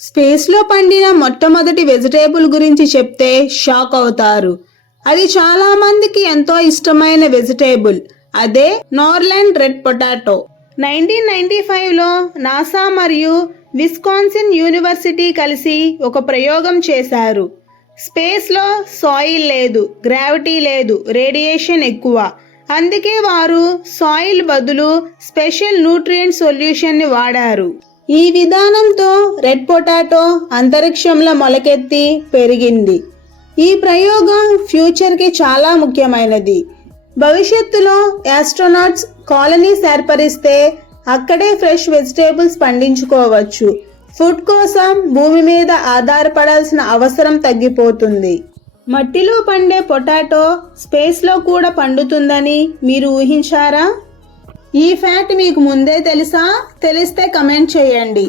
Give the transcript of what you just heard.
స్పేస్లో పండిన మొట్టమొదటి వెజిటేబుల్ గురించి చెప్తే షాక్ అవుతారు. అది చాలా మందికి ఎంతో ఇష్టమైన వెజిటేబుల్. అదే నార్లాండ్ రెడ్ పొటాటో. 1995లో నాసా మరియు విస్కాన్సిన్ యూనివర్సిటీ కలిసి ఒక ప్రయోగం చేశారు. స్పేస్లో సాయిల్ లేదు, గ్రావిటీ లేదు, రేడియేషన్ ఎక్కువ. అందుకే వారు సాయిల్ బదులు స్పెషల్ న్యూట్రియంట్ సొల్యూషన్ని వాడారు. ఈ విధానంతో రెడ్ పొటాటో అంతరిక్షంలో మొలకెత్తి పెరిగింది. ఈ ప్రయోగం ఫ్యూచర్కి చాలా ముఖ్యమైనది. భవిష్యత్తులో ఆస్ట్రోనాట్స్ కాలనీస్ ఏర్పరిస్తే అక్కడే ఫ్రెష్ వెజిటేబుల్స్ పండించుకోవచ్చు. ఫుడ్ కోసం భూమి మీద ఆధారపడాల్సిన అవసరం తగ్గిపోతుంది. మట్టిలో పండే పొటాటో స్పేస్లో కూడా పండుతుందని మీరు ఊహించారా? ఈ ఫ్యాక్ట్ మీకు ముందే తెలుసా? తెలిస్తే కమెంట్ చేయండి.